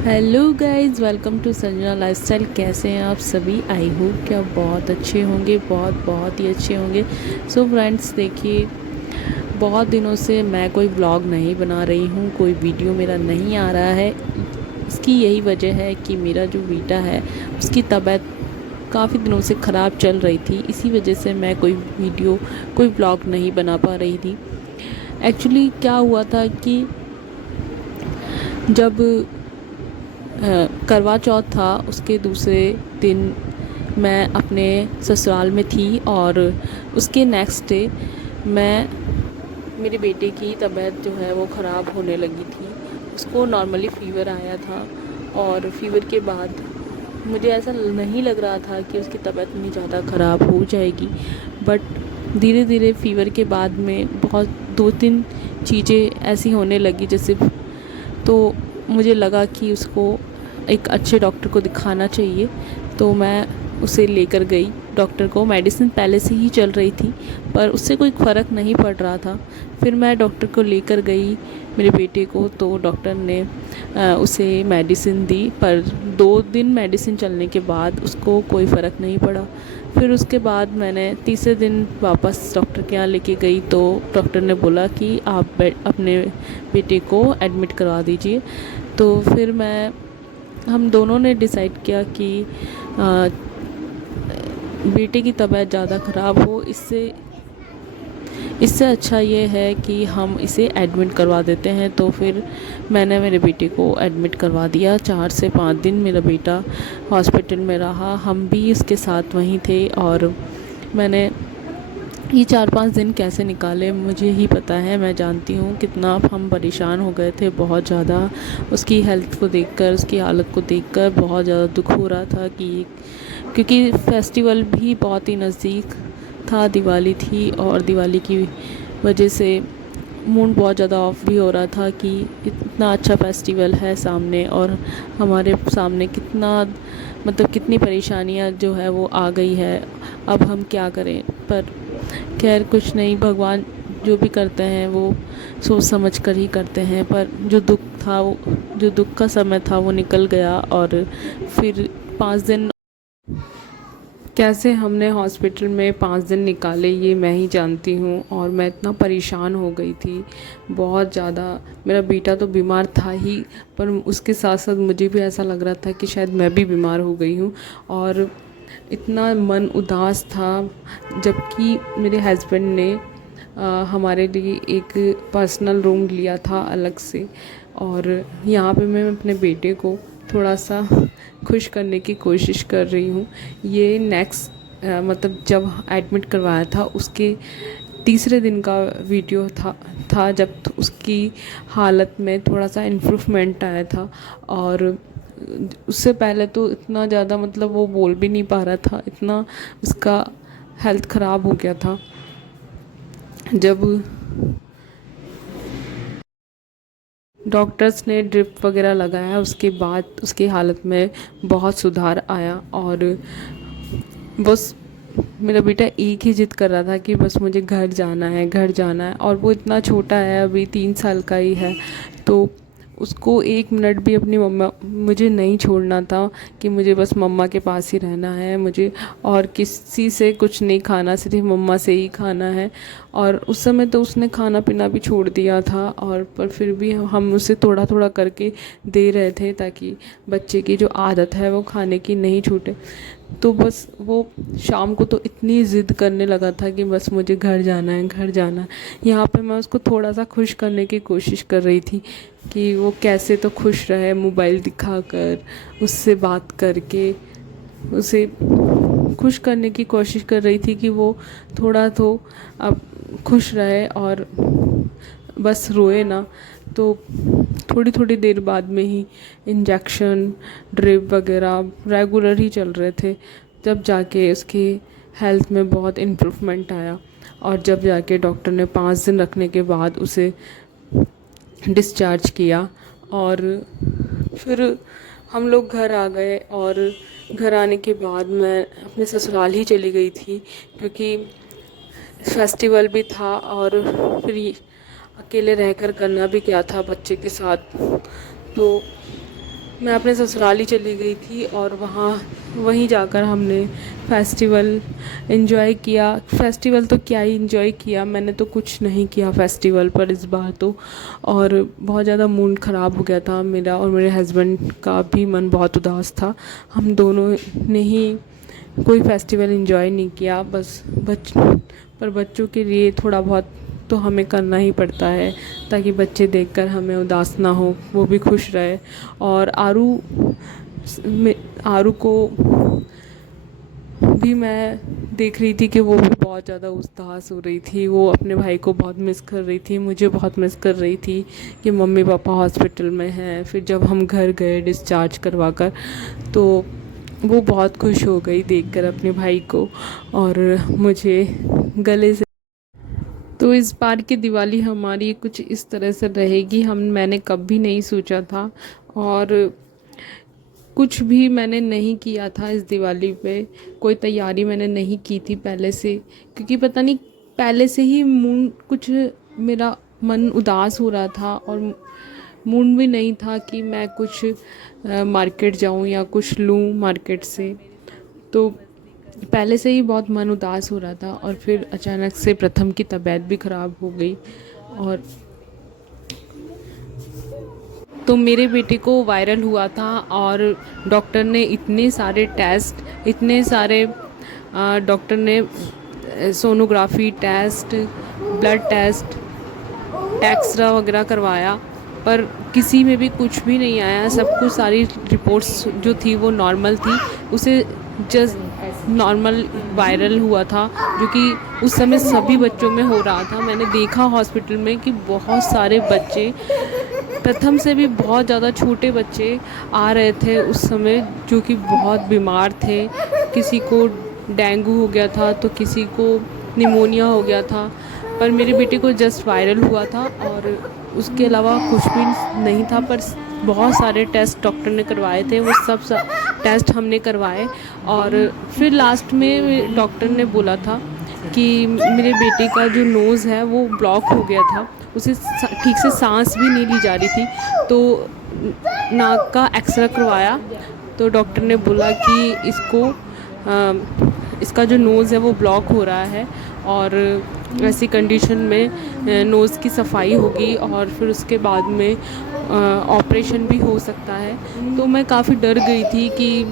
Hello guys, welcome to Sanjana lifestyle. कैसे हैं आप सभी? आई होप कि आप बहुत अच्छे होंगे, बहुत बहुत ही अच्छे होंगे। सो फ्रेंड्स, देखिए, बहुत दिनों से मैं कोई व्लॉग नहीं बना रही हूँ, कोई वीडियो मेरा नहीं आ रहा है। इसकी यही वजह है कि मेरा जो बेटा है उसकी तबीयत काफ़ी दिनों से ख़राब चल रही थी। इसी वजह से मैं कोई वीडियो, कोई व्लॉग नहीं बना पा रही थी। एक्चुअली क्या हुआ था कि जब करवा चौथ था, उसके दूसरे दिन मैं अपने ससुराल में थी और उसके नेक्स्ट डे मैं मेरे बेटे की तबीयत जो है वो ख़राब होने लगी थी। उसको नॉर्मली फ़ीवर आया था और फ़ीवर के बाद मुझे ऐसा नहीं लग रहा था कि उसकी तबीयत इतनी ज़्यादा ख़राब हो जाएगी। बट धीरे धीरे फ़ीवर के बाद में बहुत 2-3 चीज़ें ऐसी होने लगी, जैसे तो मुझे लगा कि उसको एक अच्छे डॉक्टर को दिखाना चाहिए। तो मैं उसे लेकर गई डॉक्टर को। मेडिसिन पहले से ही चल रही थी पर उससे कोई फ़र्क नहीं पड़ रहा था। फिर मैं डॉक्टर को लेकर गई मेरे बेटे को, तो डॉक्टर ने उसे मेडिसिन दी, पर 2 दिन मेडिसिन चलने के बाद उसको कोई फ़र्क नहीं पड़ा। फिर उसके बाद मैंने तीसरे दिन वापस डॉक्टर के यहाँ लेके गई, तो डॉक्टर ने बोला कि आप अपने बेटे को एडमिट करवा दीजिए। तो फिर हम दोनों ने डिसाइड किया कि बेटे की तबीयत ज़्यादा ख़राब हो, इससे इससे अच्छा ये है कि हम इसे एडमिट करवा देते हैं। तो फिर मैंने मेरे बेटे को एडमिट करवा दिया। 4 से 5 दिन मेरा बेटा हॉस्पिटल में रहा, हम भी उसके साथ वहीं थे। और मैंने ये 4-5 दिन कैसे निकाले मुझे ही पता है। मैं जानती हूँ कितना हम परेशान हो गए थे, बहुत ज़्यादा। उसकी हेल्थ को देखकर, उसकी हालत को देखकर बहुत ज़्यादा दुख हो रहा था कि क्योंकि फेस्टिवल भी बहुत ही नज़दीक था, दिवाली थी और दिवाली की वजह से मूड बहुत ज़्यादा ऑफ भी हो रहा था कि इतना अच्छा फेस्टिवल है सामने और हमारे सामने कितना, मतलब कितनी परेशानियां जो है वो आ गई है। अब हम क्या करें? पर खैर कुछ नहीं, भगवान जो भी करते हैं वो सोच समझ कर ही करते हैं। पर जो दुख का समय था वो निकल गया। और फिर 5 दिन कैसे हमने हॉस्पिटल में 5 दिन निकाले ये मैं ही जानती हूँ। और मैं इतना परेशान हो गई थी बहुत ज़्यादा। मेरा बेटा तो बीमार था ही, पर उसके साथ साथ मुझे भी ऐसा लग रहा था कि शायद मैं भी बीमार हो गई हूँ। और इतना मन उदास था, जबकि मेरे हस्बैंड ने हमारे लिए एक पर्सनल रूम लिया था अलग से। और यहाँ पे मैं अपने बेटे को थोड़ा सा खुश करने की कोशिश कर रही हूँ। ये मतलब जब एडमिट करवाया था उसके तीसरे दिन का वीडियो था जब उसकी हालत में थोड़ा सा इम्प्रूवमेंट आया था। और उससे पहले तो इतना ज़्यादा, मतलब वो बोल भी नहीं पा रहा था, इतना उसका हेल्थ ख़राब हो गया था। जब डॉक्टर्स ने ड्रिप वगैरह लगाया उसके बाद उसकी हालत में बहुत सुधार आया। और बस मेरा बेटा एक ही जिद कर रहा था कि बस मुझे घर जाना है, घर जाना है। और वो इतना छोटा है, अभी 3 साल का ही है, तो उसको 1 मिनट भी अपनी मम्मा मुझे नहीं छोड़ना था कि मुझे बस मम्मा के पास ही रहना है, मुझे और किसी से कुछ नहीं खाना, सिर्फ मम्मा से ही खाना है। और उस समय तो उसने खाना पीना भी छोड़ दिया था, और पर फिर भी हम उसे थोड़ा थोड़ा करके दे रहे थे ताकि बच्चे की जो आदत है वो खाने की नहीं छूटे। तो बस वो शाम को तो इतनी ज़िद करने लगा था कि बस मुझे घर जाना है, घर जाना है। यहाँ पे मैं उसको थोड़ा सा खुश करने की कोशिश कर रही थी कि वो कैसे तो खुश रहे, मोबाइल दिखाकर, उससे बात करके उसे खुश करने की कोशिश कर रही थी कि वो थोड़ा तो अब खुश रहे और बस रोए ना। तो थोड़ी थोड़ी देर बाद में ही इंजेक्शन, ड्रिप वगैरह रेगुलर ही चल रहे थे, जब जाके उसकी हेल्थ में बहुत इम्प्रूवमेंट आया। और जब जाके डॉक्टर ने 5 दिन रखने के बाद उसे डिस्चार्ज किया। और फिर हम लोग घर आ गए। और घर आने के बाद मैं अपने ससुराल ही चली गई थी, क्योंकि फेस्टिवल भी था और फिर अकेले रहकर करना भी क्या था बच्चे के साथ। तो मैं अपने ससुराल ही चली गई थी और वहीं जाकर हमने फेस्टिवल एंजॉय किया। फेस्टिवल तो क्या ही एंजॉय किया, मैंने तो कुछ नहीं किया फेस्टिवल पर इस बार तो। और बहुत ज़्यादा मूड ख़राब हो गया था मेरा, और मेरे हस्बैंड का भी मन बहुत उदास था। हम दोनों ने ही कोई फेस्टिवल एंजॉय नहीं किया। पर बच्चों के लिए थोड़ा बहुत तो हमें करना ही पड़ता है, ताकि बच्चे देखकर हमें उदास ना हो, वो भी खुश रहे। और आरू को भी मैं देख रही थी कि वो भी बहुत ज़्यादा उदास हो रही थी। वो अपने भाई को बहुत मिस कर रही थी, मुझे बहुत मिस कर रही थी कि मम्मी पापा हॉस्पिटल में हैं। फिर जब हम घर गए डिस्चार्ज करवा कर, तो वो बहुत खुश हो गई देखकर अपने भाई को और मुझे गले से। तो इस बार की दिवाली हमारी कुछ इस तरह से रहेगी। मैंने कभी नहीं सोचा था, और कुछ भी मैंने नहीं किया था इस दिवाली पे। कोई तैयारी मैंने नहीं की थी पहले से, क्योंकि पता नहीं पहले से ही मेरा मन उदास हो रहा था, और मूड भी नहीं था कि मैं कुछ मार्केट जाऊं या कुछ लूं मार्केट से। तो पहले से ही बहुत मन उदास हो रहा था, और फिर अचानक से प्रथम की तबीयत भी ख़राब हो गई। और तो मेरे बेटे को वायरल हुआ था, और डॉक्टर ने डॉक्टर ने sonography test, blood test, x ray वगैरह करवाया, पर किसी में भी कुछ भी नहीं आया। सब कुछ सारी रिपोर्ट्स जो थी वो नॉर्मल थी। उसे जस्ट नॉर्मल वायरल हुआ था, जो कि उस समय सभी बच्चों में हो रहा था। मैंने देखा हॉस्पिटल में कि बहुत सारे बच्चे, प्रथम से भी बहुत ज़्यादा छोटे बच्चे आ रहे थे उस समय, जो कि बहुत बीमार थे। किसी को डेंगू हो गया था, तो किसी को निमोनिया हो गया था। पर मेरे बेटे को जस्ट वायरल हुआ था, और उसके अलावा कुछ भी नहीं था। पर बहुत सारे टेस्ट डॉक्टर ने करवाए थे, वो सब टेस्ट हमने करवाए। और फिर लास्ट में डॉक्टर ने बोला था कि मेरे बेटे का जो नोज़ है वो ब्लॉक हो गया था, उसे ठीक से सांस भी नहीं ली जा रही थी। तो नाक का एक्सरे करवाया, तो डॉक्टर ने बोला कि इसका जो नोज़ है वो ब्लॉक हो रहा है, और ऐसी कंडीशन में नोज़ की सफाई होगी, और फिर उसके बाद में ऑपरेशन भी हो सकता है। तो मैं काफ़ी डर गई थी कि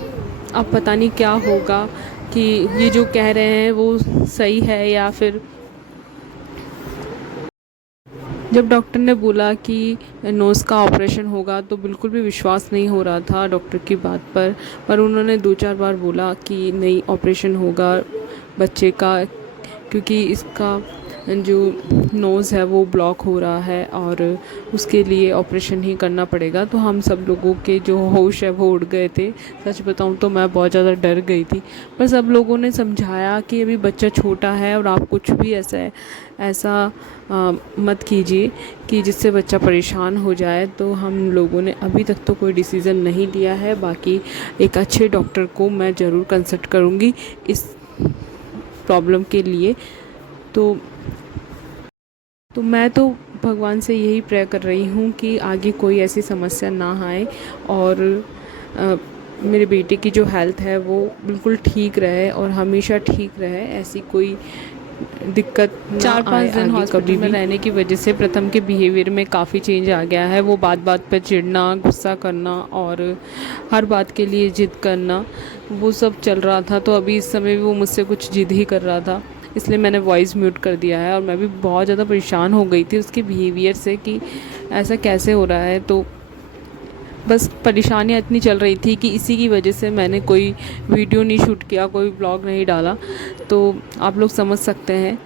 अब पता नहीं क्या होगा, कि ये जो कह रहे हैं वो सही है या फिर। जब डॉक्टर ने बोला कि नोज़ का ऑपरेशन होगा, तो बिल्कुल भी विश्वास नहीं हो रहा था डॉक्टर की बात पर उन्होंने 2-4 बार बोला कि नहीं, ऑपरेशन होगा बच्चे का, क्योंकि इसका जो नोज़ है वो ब्लॉक हो रहा है, और उसके लिए ऑपरेशन ही करना पड़ेगा। तो हम सब लोगों के जो होश है वो उड़ गए थे। सच बताऊं तो मैं बहुत ज़्यादा डर गई थी, पर सब लोगों ने समझाया कि अभी बच्चा छोटा है, और आप कुछ भी ऐसा मत कीजिए कि जिससे बच्चा परेशान हो जाए। तो हम लोगों ने अभी तक तो कोई डिसीज़न नहीं लिया है। बाकी एक अच्छे डॉक्टर को मैं ज़रूर कंसल्ट करूँगी इस प्रॉब्लम के लिए। तो मैं तो भगवान से यही प्रे कर रही हूँ कि आगे कोई ऐसी समस्या ना आए, और मेरे बेटे की जो हेल्थ है वो बिल्कुल ठीक रहे, और हमेशा ठीक रहे। ऐसी कोई दिक्कत 4-5 दिन हॉस्पिटल में रहने की वजह से प्रथम के बिहेवियर में काफ़ी चेंज आ गया है। वो बात बात पर चिढ़ना, गुस्सा करना, और हर बात के लिए ज़िद करना, वो सब चल रहा था। तो अभी इस समय भी वो मुझसे कुछ ज़िद ही कर रहा था, इसलिए मैंने वॉइस म्यूट कर दिया है। और मैं भी बहुत ज़्यादा परेशान हो गई थी उसके बिहेवियर से कि ऐसा कैसे हो रहा है। तो बस परेशानियाँ इतनी चल रही थी कि इसी की वजह से मैंने कोई वीडियो नहीं शूट किया, कोई ब्लॉग नहीं डाला। तो आप लोग समझ सकते हैं।